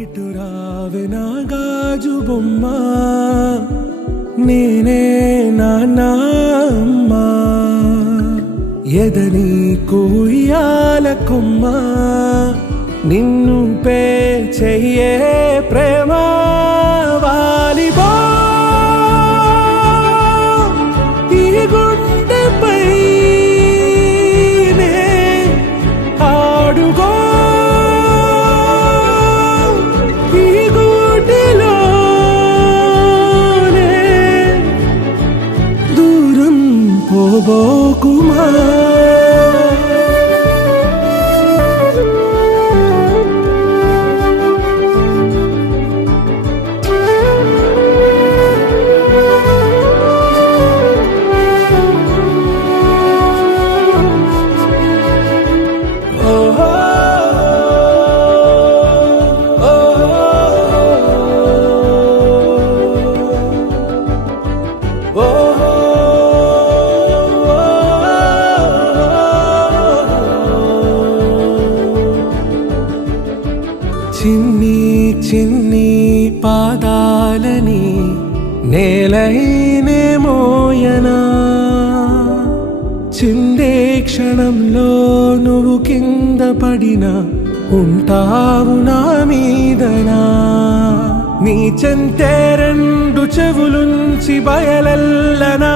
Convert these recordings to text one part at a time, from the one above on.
ఇటు రావే నా గాజు బొమ్మ, నేనే నాన్న అమ్మ, ఎదని కొయ్యాల కొమ్మ, నిన్ను పే చెయ్యే ప్రేమ వాలిబా ఈ గుండెపై ఆడుగో ఈ గుడిలోనే దూరం పోబోకుమా. చిన్ని చిన్ని పాదాలని నేలైనే మోయనా, చిందే క్షణంలో నువ్వు కింద పడినా ఉంటావు నా మీదనా. నీ చెంతే రెండు చెవులుంచి బయలెల్లనా,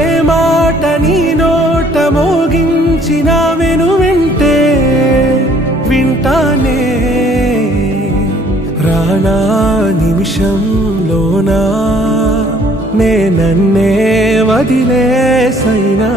ఏ మాట నీ నోట మోగించిన వెను వింటే వింటానే. రానా నిమిషంలోనా నే నన్నే వదిలేసైనా